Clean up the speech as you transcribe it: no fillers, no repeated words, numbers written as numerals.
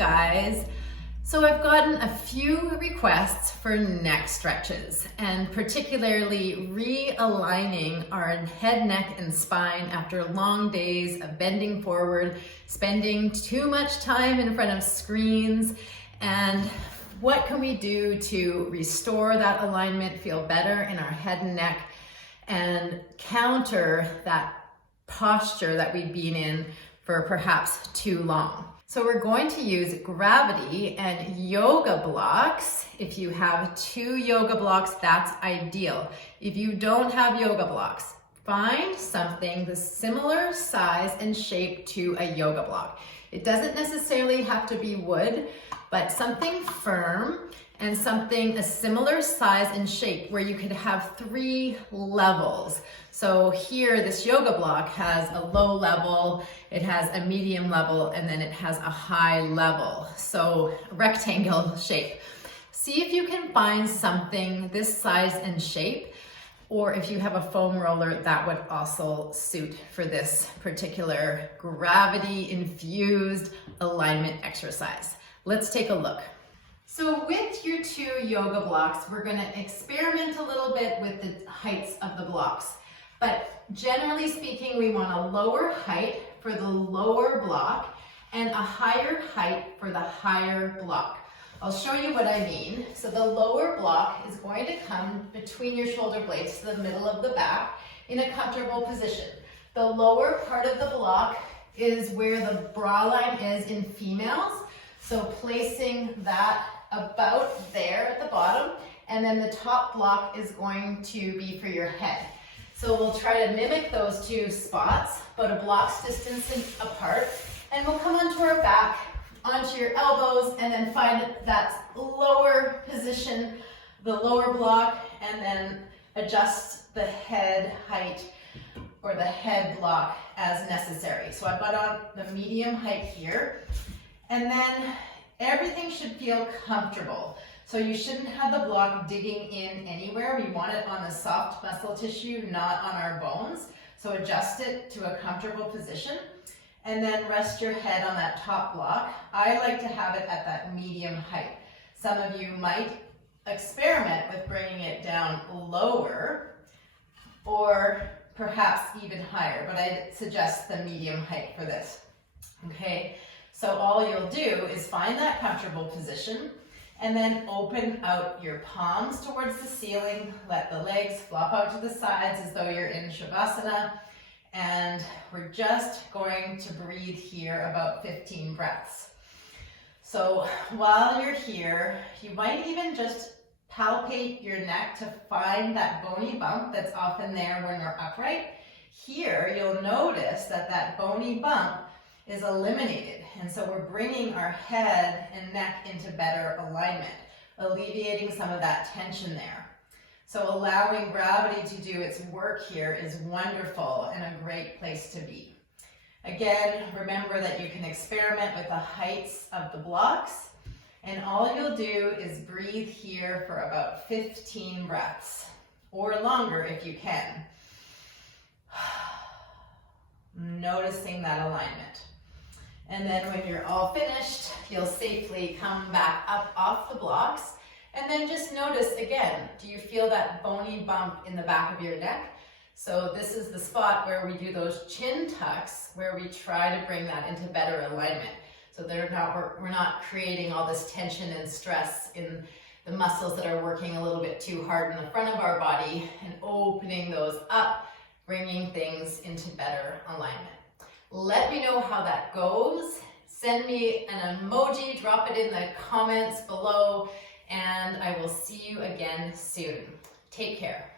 guys. So I've gotten a few requests for neck stretches and particularly realigning our head, neck, and spine after long days of bending forward, spending too much time in front of screens, and what can we do to restore that alignment, feel better in our head and neck, and counter that posture that we've been in for perhaps too long. So we're going to use gravity and yoga blocks. If you have 2 yoga blocks, that's ideal. If you don't have yoga blocks, find something the similar size and shape to a yoga block. It doesn't necessarily have to be wood, but something firm and something a similar size and shape where you could have 3 levels. So here, this yoga block has a low level, it has a medium level, and then it has a high level. So rectangle shape. See if you can find something this size and shape, or if you have a foam roller, that would also suit for this particular gravity infused alignment exercise. Let's take a look. So with your 2 yoga blocks, we're gonna experiment a little bit with the heights of the blocks. But generally speaking, we want a lower height for the lower block and a higher height for the higher block. I'll show you what I mean. So the lower block is going to come between your shoulder blades to the middle of the back in a comfortable position. The lower part of the block is where the bra line is in females. So placing that about there at the bottom, and then the top block is going to be for your head. So we'll try to mimic those 2 spots, but a block's distance apart, and we'll come onto our back, onto your elbows, and then find that lower position, the lower block, and then adjust the head height or the head block as necessary. So I've got on the medium height here, and then everything should feel comfortable. So you shouldn't have the block digging in anywhere. We want it on the soft muscle tissue, not on our bones. So adjust it to a comfortable position and then rest your head on that top block. I like to have it at that medium height. Some of you might experiment with bringing it down lower or perhaps even higher, but I suggest the medium height for this. Okay, so all you'll do is find that comfortable position and then open out your palms towards the ceiling. Let the legs flop out to the sides as though you're in Shavasana. And we're just going to breathe here about 15 breaths. So while you're here, you might even just palpate your neck to find that bony bump that's often there when we're upright. Here, you'll notice that that bony bump is eliminated. And so we're bringing our head and neck into better alignment, alleviating some of that tension there. So allowing gravity to do its work here is wonderful and a great place to be. Again, remember that you can experiment with the heights of the blocks, and all you'll do is breathe here for about 15 breaths, or longer if you can. Noticing that alignment. And then when you're all finished, you'll safely come back up off the blocks. And then just notice again, do you feel that bony bump in the back of your neck? So this is the spot where we do those chin tucks, where we try to bring that into better alignment. So we're not creating all this tension and stress in the muscles that are working a little bit too hard in the front of our body, and opening those up, bringing things into better alignment. Let me know how that goes. Send me an emoji, drop it in the comments below, and I will see you again soon. Take care.